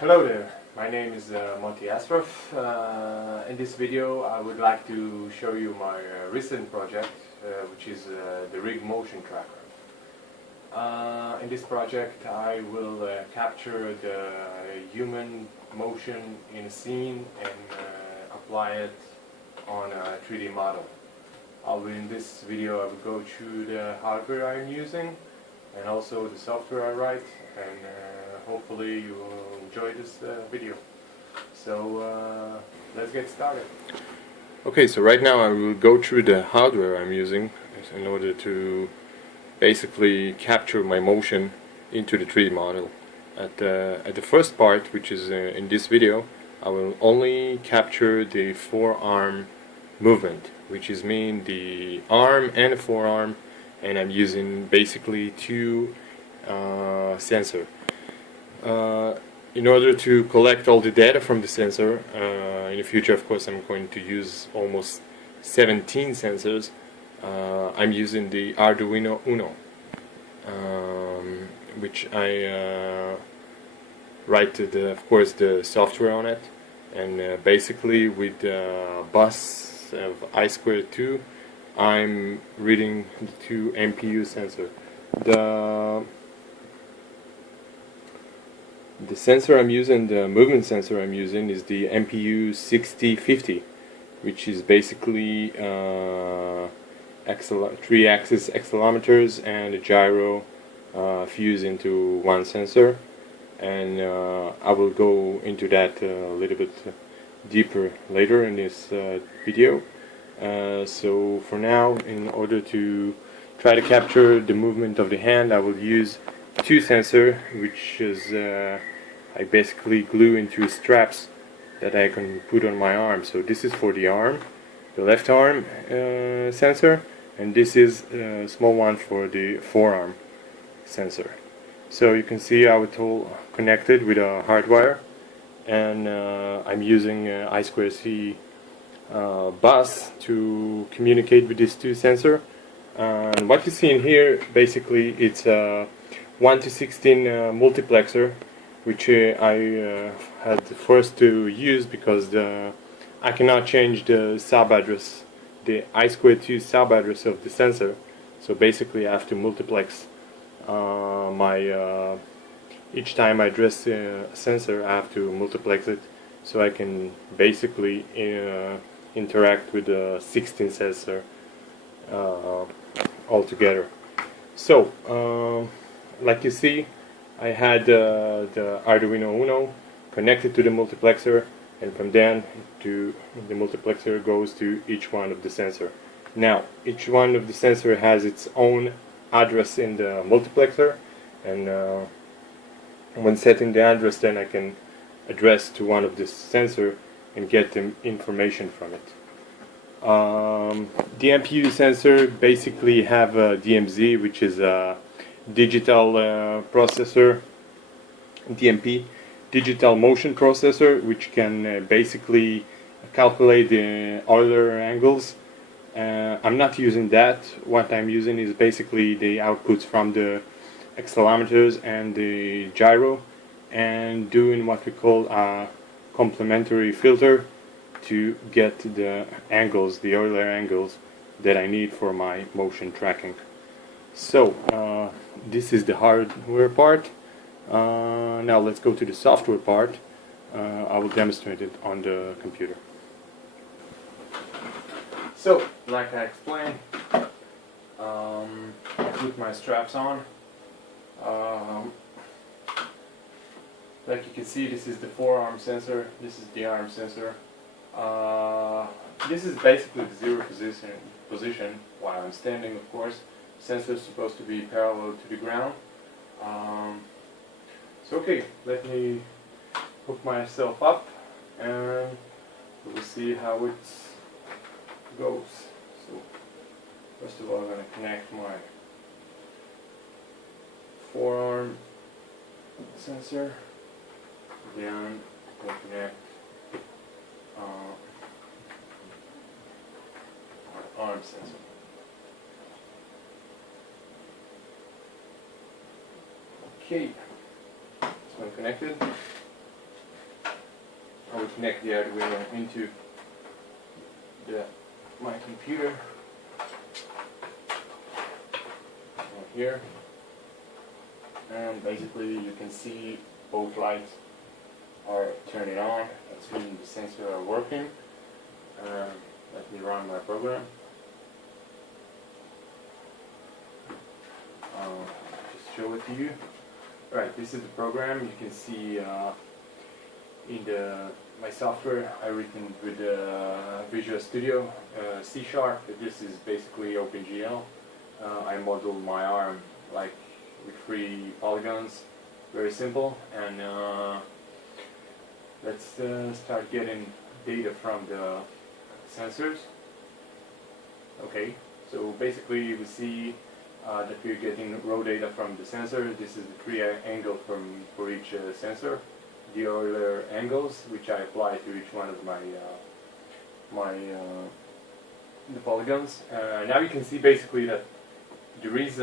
Hello there, my name is Monty Asraf. In this video I would like to show you my recent project, which is the rig motion tracker. In this project I will capture the human motion in a scene and apply it on a 3D model. In this video I will go through the hardware I'm using and also the software I write, and hopefully you will enjoy this video. So let's get started. Okay, so right now I will go through the hardware I'm using in order to basically capture my motion into the 3D model. At the first part, which is in this video, I will only capture the forearm movement, which is mean the arm and the forearm, and I'm using basically two sensors. In order to collect all the data from the sensor, in the future of course I'm going to use almost 17 sensors. I'm using the Arduino Uno, which I write of course the software on it, and basically with the bus of I2 I'm reading the two MPU sensor. The sensor I'm using, the movement sensor I'm using, is the MPU 6050, which is basically 3-axis accelerometers and a gyro fused into one sensor, and I will go into that a little bit deeper later in this video. So for now, in order to try to capture the movement of the hand, I will use two sensors, which is I basically glue into straps that I can put on my arm. So this is for the arm, the left arm sensor, and this is a small one for the forearm sensor. So you can see how it's all connected with a hardwire, and I'm using I2C bus to communicate with these two sensors. And what you see in here, basically it's a 1:16 multiplexer, which I had first to use because I cannot change the sub address, the I2 sub address of the sensor. So basically I have to multiplex each time I address a sensor, I have to multiplex it so I can basically interact with the 16 sensor altogether. So like you see, I had the Arduino Uno connected to the multiplexer, and from then the multiplexer goes to each one of the sensor. Now each one of the sensor has its own address in the multiplexer, and when setting the address, then I can address to one of the sensor and get the information from it. The MPU sensor basically have a DMZ, which is a digital processor, DMP, digital motion processor, which can basically calculate the Euler angles. I'm not using that. What I'm using is basically the outputs from the accelerometers and the gyro, and doing what we call a complementary filter to get the angles, the Euler angles that I need for my motion tracking. So this is the hardware part. Now let's go to the software part. I will demonstrate it on the computer. So, like I explained, I put my straps on. Like you can see, this is the forearm sensor, this is the arm sensor. This is basically the zero position while I'm standing, of course. The sensor is supposed to be parallel to the ground. So okay, let me hook myself up and we'll see how it goes. So first of all, I'm going to connect my forearm sensor, then I'll connect my arm sensor. Okay, this one connected. connect the Arduino into my computer here, and basically you can see both lights are turning on. That's means the sensors are working. Let me run my program. Just show it to you. Right, this is the program. You can see in my software I written with Visual Studio C#. This is basically OpenGL. I modeled my arm like with 3 polygons, very simple. And let's start getting data from the sensors. Okay, so basically we see that we're getting raw data from the sensor. This is the 3 angles for each sensor. The Euler angles, which I apply to each one of the polygons. Now you can see basically that there is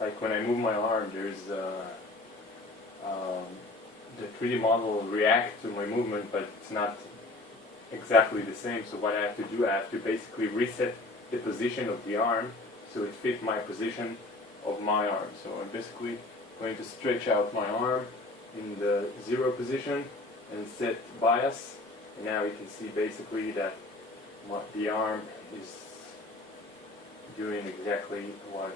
like when I move my arm, there's the 3D model reacts to my movement, but it's not exactly the same. So what I have to do, I have to basically reset the position of the arm so it fits my position of my arm. So I'm basically going to stretch out my arm in the 0 position and set bias. And now you can see basically that the arm is doing exactly what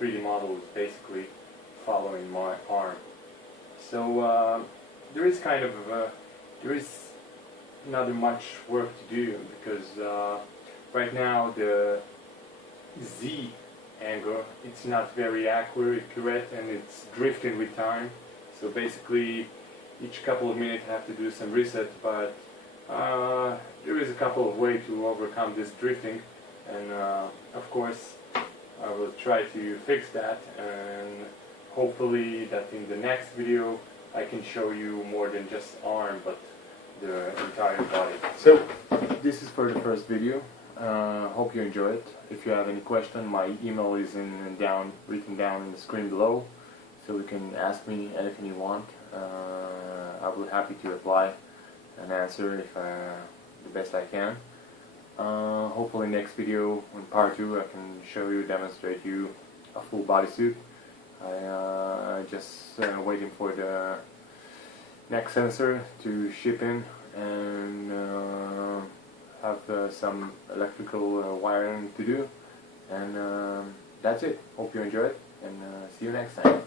3D model is basically following my arm. So there is kind of there is not much work to do, because right now the Z angle, it's not very accurate, and it's drifting with time. So basically each couple of minutes I have to do some reset, but there is a couple of ways to overcome this drifting, and of course I will try to fix that, and hopefully that in the next video I can show you more than just arm, but the entire body. So this is for the first video. Hope you enjoy it. If you have any question, my email is written down in the screen below, so you can ask me anything you want. I will be happy to reply and answer if the best I can. Hopefully next video, in part 2, I can show you, demonstrate you a full bodysuit. I just waiting for the next sensor to ship in, and have some electrical wiring to do, and that's it. Hope you enjoy it, and see you next time.